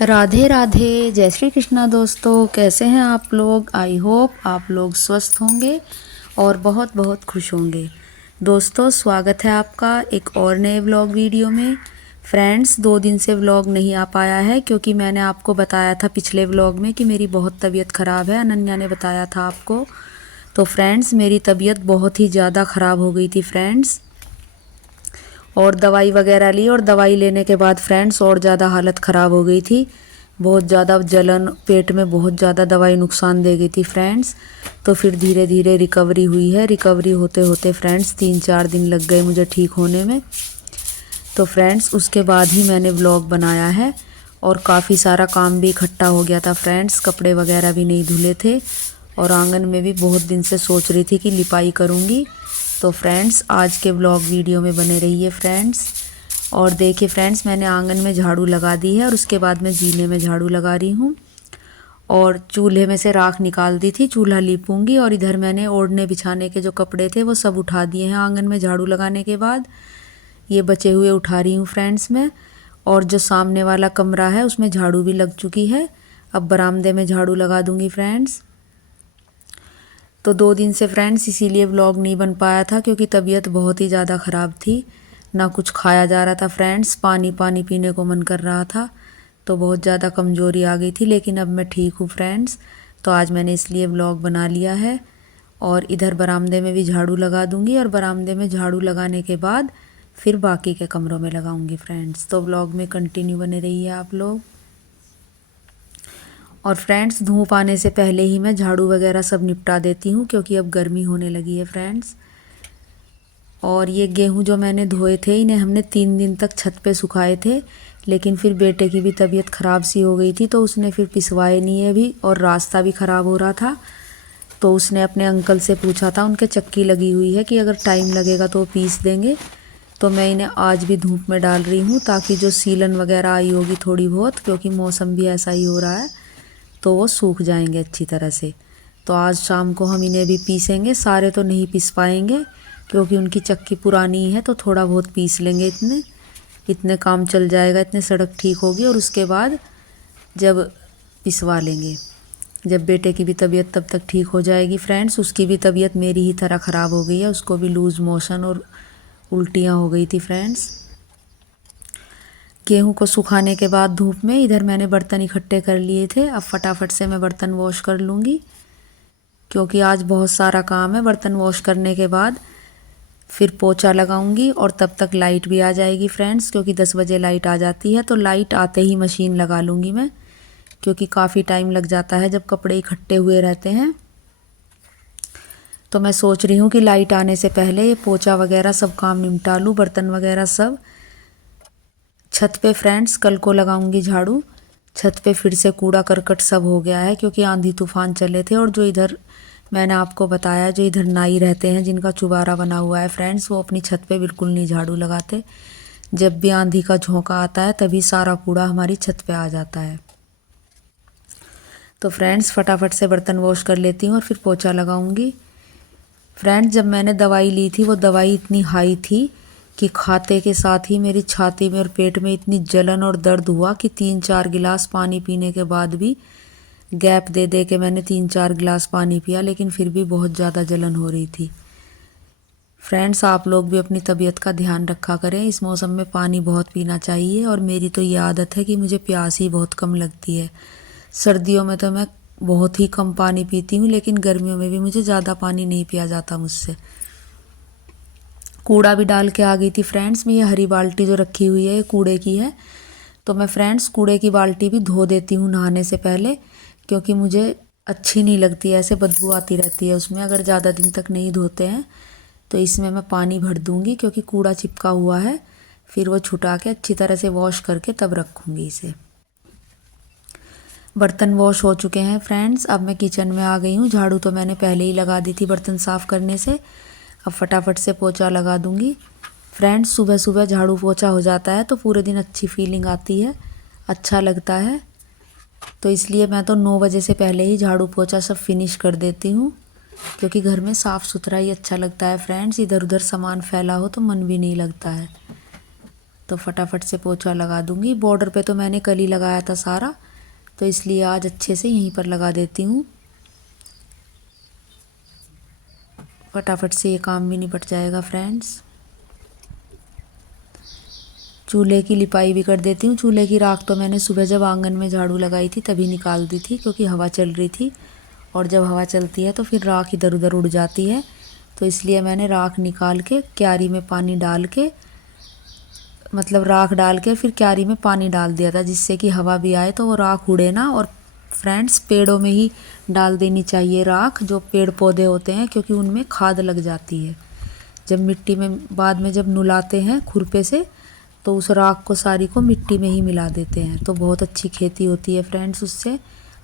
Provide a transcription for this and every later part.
राधे राधे, जय श्री कृष्णा दोस्तों। कैसे हैं आप लोग? आई होप आप लोग स्वस्थ होंगे और बहुत बहुत खुश होंगे। दोस्तों, स्वागत है आपका एक और नए व्लॉग वीडियो में। फ्रेंड्स, 2 दिन से व्लॉग नहीं आ पाया है क्योंकि मैंने आपको बताया था पिछले व्लॉग में कि मेरी बहुत तबीयत ख़राब है। अनन्या ने बताया था आपको। तो फ्रेंड्स, मेरी तबीयत बहुत ही ज़्यादा ख़राब हो गई थी फ्रेंड्स, और दवाई वगैरह ली, और दवाई लेने के बाद फ्रेंड्स और ज़्यादा हालत ख़राब हो गई थी। बहुत ज़्यादा जलन, पेट में बहुत ज़्यादा दवाई नुकसान दे गई थी फ्रेंड्स। तो फिर धीरे धीरे रिकवरी हुई है। रिकवरी होते होते फ्रेंड्स 3-4 दिन लग गए मुझे ठीक होने में। तो फ्रेंड्स उसके बाद ही मैंने व्लॉग बनाया है, और काफ़ी सारा काम भी इकट्ठा हो गया था फ्रेंड्स। कपड़े वगैरह भी नहीं धुले थे, और आंगन में भी बहुत दिन से सोच रही थी कि लिपाई करूँगी। तो फ्रेंड्स आज के व्लॉग वीडियो में बने रहिए फ्रेंड्स। और देखिए फ्रेंड्स, मैंने आंगन में झाड़ू लगा दी है, और उसके बाद मैं जीने में झाड़ू लगा रही हूँ, और चूल्हे में से राख निकाल दी थी। चूल्हा लीपूंगी, और इधर मैंने ओढ़ने बिछाने के जो कपड़े थे वो सब उठा दिए हैं आंगन में झाड़ू लगाने के बाद। ये बचे हुए उठा रही हूँ फ्रेंड्स मैं। और जो सामने वाला कमरा है उसमें झाड़ू भी लग चुकी है। अब बरामदे में झाड़ू लगा दूंगी फ्रेंड्स। तो 2 दिन से फ्रेंड्स इसीलिए व्लॉग नहीं बन पाया था क्योंकि तबीयत बहुत ही ज़्यादा ख़राब थी। ना कुछ खाया जा रहा था फ्रेंड्स, पानी पानी पीने को मन कर रहा था। तो बहुत ज़्यादा कमज़ोरी आ गई थी, लेकिन अब मैं ठीक हूँ फ्रेंड्स। तो आज मैंने इसलिए व्लॉग बना लिया है। और इधर बरामदे में भी झाड़ू लगा दूंगी, और बरामदे में झाड़ू लगाने के बाद फिर बाकी के कमरों में लगाऊंगी फ्रेंड्स। तो व्लॉग में कंटिन्यू बने रहिए आप लोग। और फ्रेंड्स धूप आने से पहले ही मैं झाड़ू वगैरह सब निपटा देती हूँ क्योंकि अब गर्मी होने लगी है फ्रेंड्स। और ये गेहूँ जो मैंने धोए थे इन्हें हमने 3 दिन तक छत पे सुखाए थे, लेकिन फिर बेटे की भी तबीयत ख़राब सी हो गई थी तो उसने फिर पिसवाए नहीं है अभी, और रास्ता भी ख़राब हो रहा था। तो उसने अपने अंकल से पूछा था, उनके चक्की लगी हुई है, कि अगर टाइम लगेगा तो वो पीस देंगे। तो मैं इन्हें आज भी धूप में डाल रही हूँ ताकि जो सीलन वगैरह आई होगी थोड़ी बहुत, क्योंकि मौसम भी ऐसा ही हो रहा है, तो वो सूख जाएंगे अच्छी तरह से। तो आज शाम को हम इन्हें भी पीसेंगे। सारे तो नहीं पीस पाएंगे क्योंकि उनकी चक्की पुरानी है, तो थोड़ा बहुत पीस लेंगे। इतने इतने काम चल जाएगा, इतने सड़क ठीक होगी, और उसके बाद जब पिसवा लेंगे। जब बेटे की भी तबीयत तब तक ठीक हो जाएगी फ्रेंड्स। उसकी भी तबीयत मेरी ही तरह ख़राब हो गई है, उसको भी लूज़ मोशन और उल्टियाँ हो गई थी फ्रेंड्स। गेहूं को सुखाने के बाद धूप में इधर मैंने बर्तन इकट्ठे कर लिए थे। अब फटाफट से मैं बर्तन वॉश कर लूँगी क्योंकि आज बहुत सारा काम है। बर्तन वॉश करने के बाद फिर पोछा लगाऊंगी, और तब तक लाइट भी आ जाएगी फ्रेंड्स, क्योंकि 10 बजे लाइट आ जाती है। तो लाइट आते ही मशीन लगा लूँगी मैं, क्योंकि काफ़ी टाइम लग जाता है जब कपड़े इकट्ठे हुए रहते हैं। तो मैं सोच रही हूँ कि लाइट आने से पहले ये पोछा वगैरह सब काम निपटा लूँ, बर्तन वगैरह सब। छत पे फ्रेंड्स कल को लगाऊंगी झाड़ू। छत पे फिर से कूड़ा करकट सब हो गया है क्योंकि आंधी तूफान चले थे, और जो इधर मैंने आपको बताया जो इधर नाई रहते हैं जिनका चुबारा बना हुआ है फ्रेंड्स, वो अपनी छत पे बिल्कुल नहीं झाड़ू लगाते। जब भी आंधी का झोंका आता है तभी सारा कूड़ा हमारी छत पे आ जाता है। तो फ्रेंड्स फटाफट से बर्तन वॉश कर लेती हूँ और फिर पोछा लगाऊंगी। फ्रेंड्स जब मैंने दवाई ली थी वो दवाई इतनी हाई थी कि खाते के साथ ही मेरी छाती में और पेट में इतनी जलन और दर्द हुआ कि 3-4 गिलास पानी पीने के बाद भी, गैप दे दे के मैंने 3-4 गिलास पानी पिया, लेकिन फिर भी बहुत ज़्यादा जलन हो रही थी। फ्रेंड्स आप लोग भी अपनी तबीयत का ध्यान रखा करें। इस मौसम में पानी बहुत पीना चाहिए, और मेरी तो ये आदत है कि मुझे प्यास ही बहुत कम लगती है। सर्दियों में तो मैं बहुत ही कम पानी पीती हूँ, लेकिन गर्मियों में भी मुझे ज़्यादा पानी नहीं पिया जाता मुझसे। कूड़ा भी डाल के आ गई थी फ्रेंड्स मैं। ये हरी बाल्टी जो रखी हुई है ये कूड़े की है। तो मैं फ्रेंड्स कूड़े की बाल्टी भी धो देती हूँ नहाने से पहले, क्योंकि मुझे अच्छी नहीं लगती है, ऐसे बदबू आती रहती है उसमें अगर ज़्यादा दिन तक नहीं धोते हैं। तो इसमें मैं पानी भर दूँगी क्योंकि कूड़ा चिपका हुआ है। फिर वो छुटा के अच्छी तरह से वॉश करके तब रखूँगी इसे। बर्तन वॉश हो चुके हैं फ्रेंड्स। अब मैं किचन में आ गई हूँ। झाड़ू तो मैंने पहले ही लगा दी थी बर्तन साफ़ करने से। अब फटाफट से पोछा लगा दूँगी। फ्रेंड्स सुबह सुबह झाड़ू पोछा हो जाता है तो पूरे दिन अच्छी फीलिंग आती है, अच्छा लगता है। तो इसलिए मैं तो 9 बजे से पहले ही झाड़ू पोछा सब फिनिश कर देती हूँ, क्योंकि घर में साफ़ सुथरा ही अच्छा लगता है फ्रेंड्स। इधर उधर सामान फैला हो तो मन भी नहीं लगता है। तो फटाफट से पोछा लगा दूंगी। बॉर्डर पे तो मैंने कल ही लगाया था सारा, तो इसलिए आज अच्छे से यहीं पर लगा देती हूँ। फटाफट से ये काम भी निपट जाएगा फ्रेंड्स। चूल्हे की लिपाई भी कर देती हूँ। चूल्हे की राख तो मैंने सुबह जब आंगन में झाड़ू लगाई थी तभी निकाल दी थी, क्योंकि हवा चल रही थी और जब हवा चलती है तो फिर राख इधर उधर उड़ जाती है। तो इसलिए मैंने राख निकाल के क्यारी में पानी डाल के, मतलब राख डाल के फिर क्यारी में पानी डाल दिया था, जिससे कि हवा भी आए तो वो राख उड़े ना। और फ्रेंड्स, पेड़ों में ही डाल देनी चाहिए राख, जो पेड़ पौधे होते हैं, क्योंकि उनमें खाद लग जाती है। जब मिट्टी में बाद में जब नुलाते हैं खुरपे से, तो उस राख को सारी को मिट्टी में ही मिला देते हैं, तो बहुत अच्छी खेती होती है फ्रेंड्स उससे।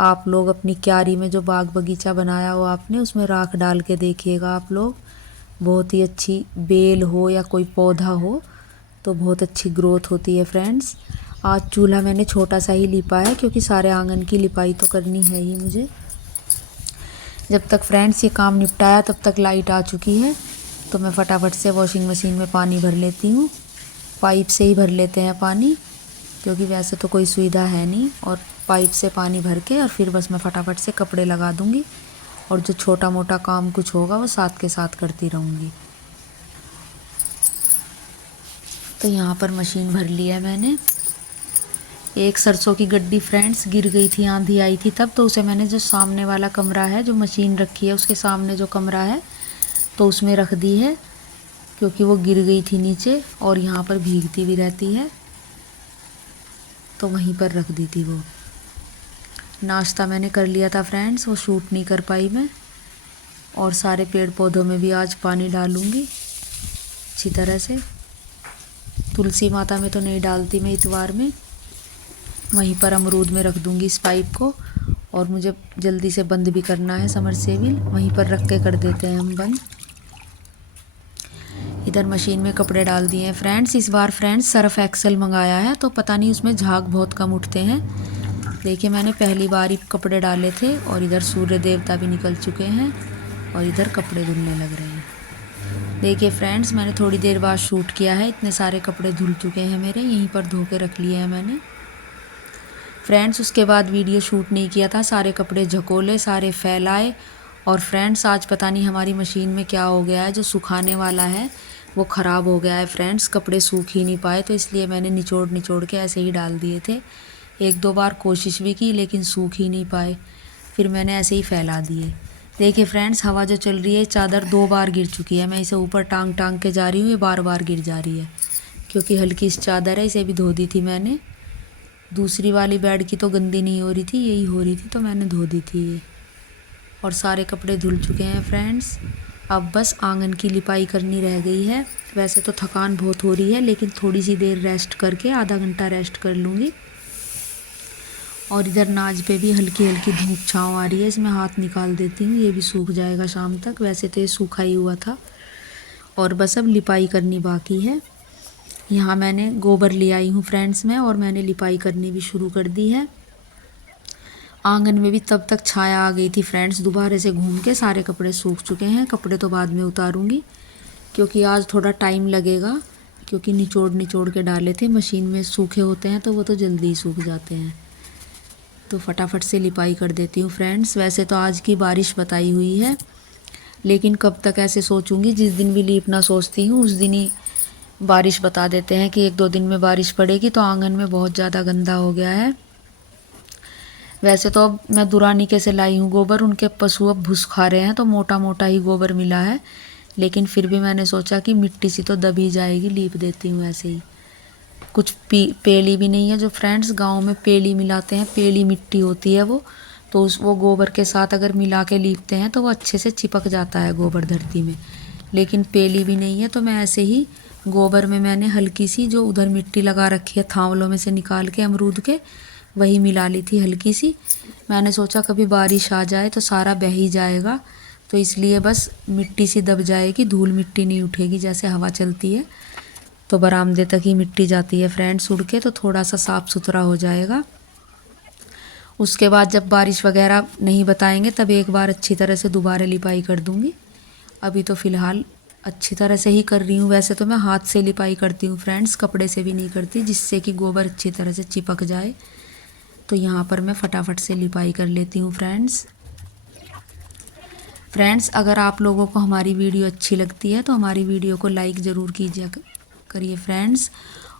आप लोग अपनी क्यारी में जो बाग बगीचा बनाया हो आपने, उसमें राख डाल के देखिएगा आप लोग, बहुत ही अच्छी बेल हो या कोई पौधा हो तो बहुत अच्छी ग्रोथ होती है फ्रेंड्स। आज चूल्हा मैंने छोटा सा ही लिपा है, क्योंकि सारे आंगन की लिपाई तो करनी है ही मुझे। जब तक फ्रेंड्स ये काम निपटाया तब तक लाइट आ चुकी है, तो मैं फटाफट से वॉशिंग मशीन में पानी भर लेती हूँ। पाइप से ही भर लेते हैं पानी, क्योंकि वैसे तो कोई सुविधा है नहीं। और पाइप से पानी भर के और फिर बस मैं फटाफट से कपड़े लगा दूँगी, और जो छोटा मोटा काम कुछ होगा वो साथ के साथ करती रहूँगी। तो यहाँ पर मशीन भर लिया है मैंने। एक सरसों की गड्डी फ्रेंड्स गिर गई थी, आंधी आई थी तब, तो उसे मैंने जो सामने वाला कमरा है, जो मशीन रखी है उसके सामने जो कमरा है, तो उसमें रख दी है, क्योंकि वो गिर गई थी नीचे और यहाँ पर भीगती भी रहती है, तो वहीं पर रख दी थी वो। नाश्ता मैंने कर लिया था फ्रेंड्स, वो शूट नहीं कर पाई मैं। और सारे पेड़ पौधों में भी आज पानी डालूँगी अच्छी तरह से। तुलसी माता में तो नहीं डालती मैं इतवार में, वहीं पर अमरूद में रख दूँगी इस पाइप को। और मुझे जल्दी से बंद भी करना है समरसेबिल, वहीं पर रख के कर देते हैं हम बंद। इधर मशीन में कपड़े डाल दिए हैं फ्रेंड्स। इस बार फ्रेंड्स सर्फ एक्सेल मंगाया है, तो पता नहीं उसमें झाग बहुत कम उठते हैं। देखिए मैंने पहली बार ही कपड़े डाले थे, और इधर सूर्य देवता भी निकल चुके हैं और इधर कपड़े धुलने लग रहे हैं। देखिए फ्रेंड्स, मैंने थोड़ी देर बाद शूट किया है, इतने सारे कपड़े धुल चुके हैं मेरे, यहीं पर धो के रख लिए हैं मैंने फ्रेंड्स। उसके बाद वीडियो शूट नहीं किया था, सारे कपड़े झकोले, सारे फैलाए। और फ्रेंड्स आज पता नहीं हमारी मशीन में क्या हो गया है, जो सुखाने वाला है वो ख़राब हो गया है फ्रेंड्स, कपड़े सूख ही नहीं पाए, तो इसलिए मैंने निचोड़ निचोड़ के ऐसे ही डाल दिए थे। एक दो बार कोशिश भी की लेकिन सूख ही नहीं पाए, फिर मैंने ऐसे ही फैला दिए। देखिए फ्रेंड्स, हवा जो चल रही है, चादर 2 बार गिर चुकी है। मैं इसे ऊपर टांग टांग के जा रही हूँ, ये बार बार गिर जा रही है, क्योंकि हल्की इस चादर है, इसे भी धो दी थी मैंने। दूसरी वाली बेड की तो गंदी नहीं हो रही थी, यही हो रही थी, तो मैंने धो दी थी ये। और सारे कपड़े धुल चुके हैं फ्रेंड्स, अब बस आंगन की लिपाई करनी रह गई है। वैसे तो थकान बहुत हो रही है, लेकिन थोड़ी सी देर रेस्ट करके आधा घंटा रेस्ट कर लूँगी। और इधर नाज पे भी हल्की हल्की धूप छाँव आ रही है, इसमें हाथ निकाल देती हूँ, ये भी सूख जाएगा शाम तक। वैसे तो ये सूखा ही हुआ था, और बस अब लिपाई करनी बाकी है। यहाँ मैंने गोबर ले आई हूँ फ्रेंड्स मैं, और मैंने लिपाई करनी भी शुरू कर दी है। आंगन में भी तब तक छाया आ गई थी फ्रेंड्स, दोबारा से घूम के सारे कपड़े सूख चुके हैं। कपड़े तो बाद में उतारूँगी, क्योंकि आज थोड़ा टाइम लगेगा, क्योंकि निचोड़ निचोड़ के डाले थे। मशीन में सूखे होते हैं तो वो तो जल्दी ही सूख जाते हैं, तो फटाफट से लिपाई कर देती हूँ फ्रेंड्स। वैसे तो आज की बारिश बताई हुई है, लेकिन कब तक ऐसे सोचूंगी, जिस दिन भी लीपना सोचती हूँ उस दिन ही बारिश बता देते हैं कि 1-2 दिन में बारिश पड़ेगी। तो आंगन में बहुत ज़्यादा गंदा हो गया है। वैसे तो अब मैं दुरानिके से लाई हूँ गोबर, उनके पशु अब भूस खा रहे हैं, तो मोटा मोटा ही गोबर मिला है, लेकिन फिर भी मैंने सोचा कि मिट्टी सी तो दब ही जाएगी, लीप देती हूँ ऐसे ही। कुछ पेली भी नहीं है, जो फ्रेंड्स गांव में पेली मिलाते हैं, पेली मिट्टी होती है वो, तो वो गोबर के साथ अगर मिला के लीपते हैं तो वो अच्छे से चिपक जाता है गोबर धरती में। लेकिन पेली भी नहीं है, तो मैं ऐसे ही गोबर में मैंने हल्की सी जो उधर मिट्टी लगा रखी है थावलों में से निकाल के अमरूद के, वही मिला ली थी हल्की सी। मैंने सोचा कभी बारिश आ जाए तो सारा बह ही जाएगा, तो इसलिए बस मिट्टी सी दब जाएगी, धूल मिट्टी नहीं उठेगी। जैसे हवा चलती है तो बरामदे तक ही मिट्टी जाती है फ्रेंड्स उड़ के, तो थोड़ा सा साफ़ सुथरा हो जाएगा। उसके बाद जब बारिश वगैरह नहीं बताएंगे तब एक बार अच्छी तरह से दोबारा लिपाई कर दूंगी। अभी तो फ़िलहाल अच्छी तरह से ही कर रही हूँ। वैसे तो मैं हाथ से लिपाई करती हूँ फ्रेंड्स, कपड़े से भी नहीं करती, जिससे कि गोबर अच्छी तरह से चिपक जाए। तो यहाँ पर मैं फटाफट से लिपाई कर लेती हूँ फ्रेंड्स। अगर आप लोगों को हमारी वीडियो अच्छी लगती है तो हमारी वीडियो को लाइक ज़रूर कीजिए करिए फ्रेंड्स।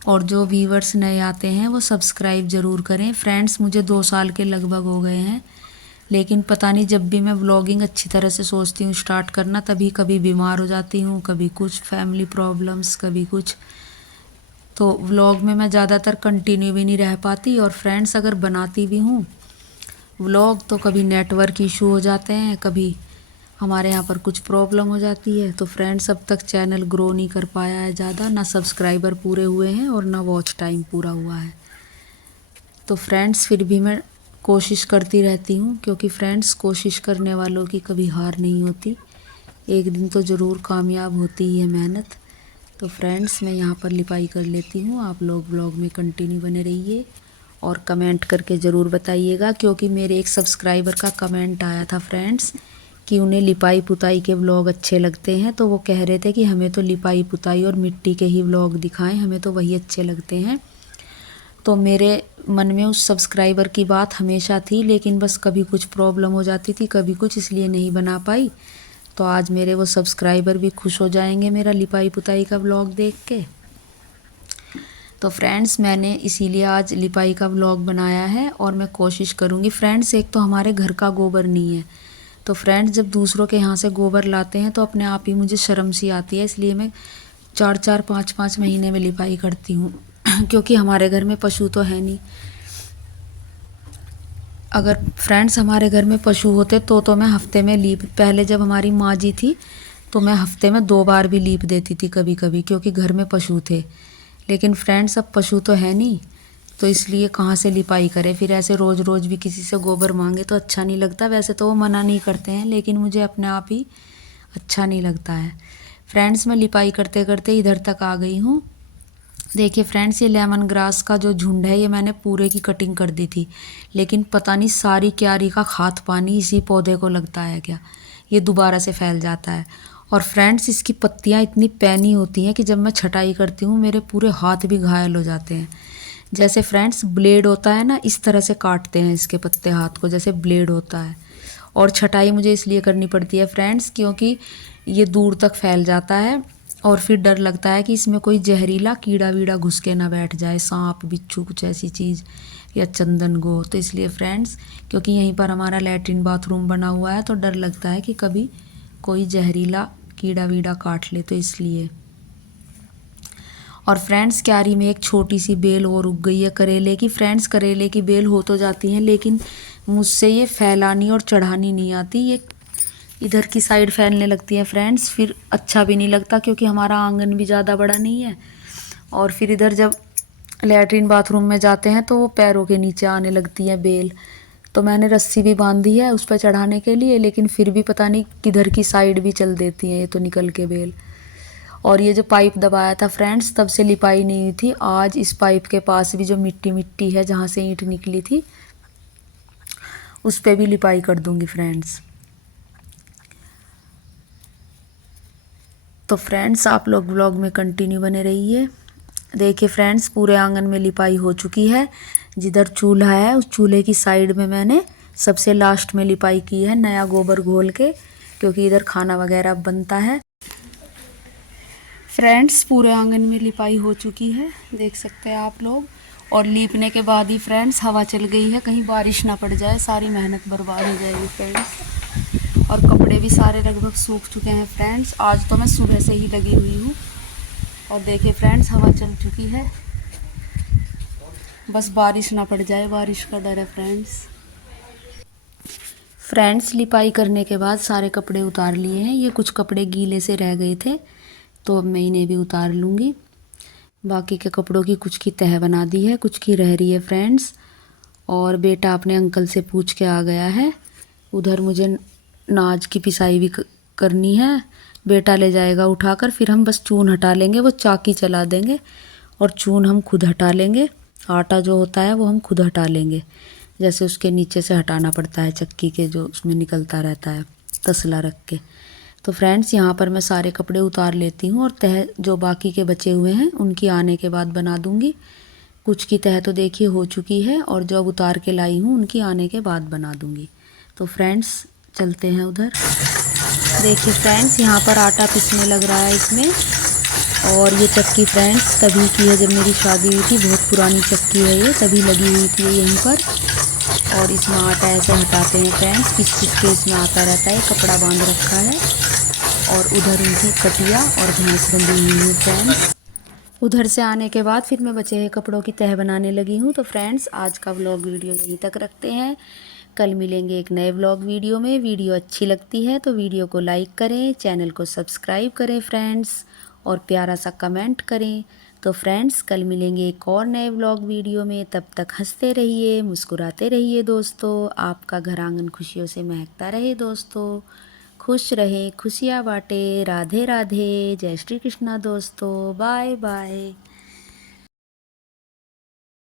और जो व्यूवर्स नए आते हैं वो सब्सक्राइब ज़रूर करें फ्रेंड्स। मुझे 2 साल के लगभग हो गए हैं, लेकिन पता नहीं जब भी मैं व्लॉगिंग अच्छी तरह से सोचती हूँ स्टार्ट करना, तभी कभी बीमार हो जाती हूँ, कभी कुछ फैमिली प्रॉब्लम्स, कभी कुछ। तो व्लॉग में मैं ज़्यादातर कंटिन्यू भी नहीं रह पाती। और फ्रेंड्स अगर बनाती भी हूँ व्लॉग तो कभी नेटवर्क इशू हो जाते हैं, कभी हमारे यहाँ पर कुछ प्रॉब्लम हो जाती है। तो फ्रेंड्स अब तक चैनल ग्रो नहीं कर पाया है ज़्यादा, ना सब्सक्राइबर पूरे हुए हैं और ना वॉच टाइम पूरा हुआ है। तो फ्रेंड्स फिर भी मैं कोशिश करती रहती हूँ, क्योंकि फ्रेंड्स कोशिश करने वालों की कभी हार नहीं होती, एक दिन तो ज़रूर कामयाब होती ही है मेहनत। तो फ्रेंड्स मैं यहाँ पर लिपाई कर लेती हूँ। आप लोग ब्लॉग में कंटिन्यू बने रहिए और कमेंट करके ज़रूर बताइएगा, क्योंकि मेरे एक सब्सक्राइबर का कमेंट आया था फ्रेंड्स कि उन्हें लिपाई पुताई के व्लॉग अच्छे लगते हैं। तो वो कह रहे थे कि हमें तो लिपाई पुताई और मिट्टी के ही व्लॉग दिखाएं, हमें तो वही अच्छे लगते हैं। तो मेरे मन में उस सब्सक्राइबर की बात हमेशा थी, लेकिन बस कभी कुछ प्रॉब्लम हो जाती थी, कभी कुछ, इसलिए नहीं बना पाई। तो आज मेरे वो सब्सक्राइबर भी खुश हो जाएंगे मेरा लिपाई पुताई का व्लॉग देख के। तो फ्रेंड्स मैंने इसीलिए आज लिपाई का व्लॉग बनाया है। और मैं कोशिश करूँगी फ्रेंड्स, एक तो हमारे घर का गोबर नहीं है, तो फ्रेंड्स जब दूसरों के यहाँ से गोबर लाते हैं तो अपने आप ही मुझे शर्म सी आती है, इसलिए मैं 4-4 5-5 महीने में लिपाई करती हूँ क्योंकि हमारे घर में पशु तो है नहीं। अगर फ्रेंड्स हमारे घर में पशु होते तो मैं हफ्ते में लीप, पहले जब हमारी माँ जी थी तो मैं हफ्ते में 2 बार भी लीप देती थी कभी कभी, क्योंकि घर में पशु थे। लेकिन फ्रेंड्स अब पशु तो है नहीं, तो इसलिए कहाँ से लिपाई करें। फिर ऐसे रोज़ रोज़ भी किसी से गोबर मांगे तो अच्छा नहीं लगता। वैसे तो वो मना नहीं करते हैं, लेकिन मुझे अपने आप ही अच्छा नहीं लगता है। फ्रेंड्स मैं लिपाई करते करते इधर तक आ गई हूँ। देखिए फ्रेंड्स ये लेमन ग्रास का जो झुंड है ये मैंने पूरे की कटिंग कर दी थी, लेकिन पता नहीं सारी क्यारी का खाद पानी इसी पौधे को लगता है क्या, ये दोबारा से फैल जाता है। और फ्रेंड्स इसकी पत्तियाँ इतनी पैनी होती हैं कि जब मैं छटाई करती हूँ मेरे पूरे हाथ भी घायल हो जाते हैं। जैसे फ्रेंड्स ब्लेड होता है ना, इस तरह से काटते हैं इसके पत्ते हाथ को, जैसे ब्लेड होता है। और छटाई मुझे इसलिए करनी पड़ती है फ्रेंड्स क्योंकि ये दूर तक फैल जाता है, और फिर डर लगता है कि इसमें कोई जहरीला कीड़ा वीड़ा घुस के ना बैठ जाए, सांप बिच्छू कुछ ऐसी चीज़, या चंदन गो। तो इसलिए फ्रेंड्स क्योंकि यहीं पर हमारा लैट्रिन बाथरूम बना हुआ है तो डर लगता है कि कभी कोई जहरीला कीड़ा वीड़ा काट ले, तो इसलिए। और फ्रेंड्स क्यारी में एक छोटी सी बेल और उग गई है करेले की। फ्रेंड्स करेले की बेल हो तो जाती है, लेकिन मुझसे ये फैलानी और चढ़ानी नहीं आती, ये इधर की साइड फैलने लगती है फ्रेंड्स। फिर अच्छा भी नहीं लगता क्योंकि हमारा आंगन भी ज़्यादा बड़ा नहीं है, और फिर इधर जब लैट्रिन बाथरूम में जाते हैं तो वो पैरों के नीचे आने लगती है बेल। तो मैंने रस्सी भी बांध दी है उस पर चढ़ाने के लिए, लेकिन फिर भी पता नहीं किधर की साइड भी चल देती है ये तो निकल के बेल। और ये जो पाइप दबाया था फ्रेंड्स तब से लिपाई नहीं हुई थी। आज इस पाइप के पास भी जो मिट्टी मिट्टी है जहाँ से ईंट निकली थी उस पर भी लिपाई कर दूंगी फ्रेंड्स। तो फ्रेंड्स आप लोग व्लॉग में कंटिन्यू बने रहिए। देखिए फ्रेंड्स पूरे आंगन में लिपाई हो चुकी है। जिधर चूल्हा है उस चूल्हे की साइड में मैंने सबसे लास्ट में लिपाई की है नया गोबर घोल के, क्योंकि इधर खाना वगैरह बनता है। फ्रेंड्स पूरे आंगन में लिपाई हो चुकी है, देख सकते हैं आप लोग। और लीपने के बाद ही फ्रेंड्स हवा चल गई है, कहीं बारिश ना पड़ जाए, सारी मेहनत बर्बाद हो जाएगी फ्रेंड्स। और कपड़े भी सारे लगभग सूख चुके हैं फ्रेंड्स। आज तो मैं सुबह से ही लगी हुई हूँ। और देखिए फ्रेंड्स हवा चल चुकी है, बस बारिश ना पड़ जाए, बारिश का डर है फ्रेंड्स। फ्रेंड्स लिपाई करने के बाद सारे कपड़े उतार लिए हैं। ये कुछ कपड़े गीले से रह गए थे तो अब मैं इन्हें भी उतार लूँगी। बाकी के कपड़ों की कुछ की तह बना दी है, कुछ की रह रही है फ्रेंड्स। और बेटा अपने अंकल से पूछ के आ गया है। उधर मुझे नाज की पिसाई भी करनी है, बेटा ले जाएगा उठाकर, फिर हम बस चून हटा लेंगे, वो चाकी चला देंगे और चून हम खुद हटा लेंगे। आटा जो होता है वो हम खुद हटा लेंगे, जैसे उसके नीचे से हटाना पड़ता है चक्की के, जो उसमें निकलता रहता है तसला रख के। तो फ्रेंड्स यहाँ पर मैं सारे कपड़े उतार लेती हूँ और तह जो बाकी के बचे हुए हैं उनकी आने के बाद बना दूँगी। कुछ की तह तो देखिए हो चुकी है और जो अब उतार के लाई हूँ उनकी आने के बाद बना दूँगी। तो फ्रेंड्स चलते हैं उधर। देखिए फ्रेंड्स यहाँ पर आटा पीसने लग रहा है इसमें। और ये चक्की फ्रेंड्स तभी की है जब मेरी शादी हुई थी, बहुत पुरानी चक्की है ये, तभी लगी हुई थी यहीं पर। और इसमें आटा ऐसे हटाते हैं फ्रेंड्स, किस किस के इसमें आता रहता है। कपड़ा बांध रखा है और उधर उनकी कटिया और भैंस बंधी हुई है फ्रेंड्स। उधर से आने के बाद फिर मैं बचे हुए कपड़ों की तह बनाने लगी हूँ। तो फ्रेंड्स आज का व्लॉग वीडियो यहीं तक रखते हैं, कल मिलेंगे एक नए व्लॉग वीडियो में। वीडियो अच्छी लगती है तो वीडियो को लाइक करें, चैनल को सब्सक्राइब करें फ्रेंड्स, और प्यारा सा कमेंट करें। तो फ्रेंड्स कल मिलेंगे एक और नए व्लॉग वीडियो में, तब तक हंसते रहिए, मुस्कुराते रहिए दोस्तों। आपका घर आंगन खुशियों से महकता रहे दोस्तों। खुश रहें, खुशियाँ बांटे। राधे राधे, जय श्री कृष्णा दोस्तों। Bye bye.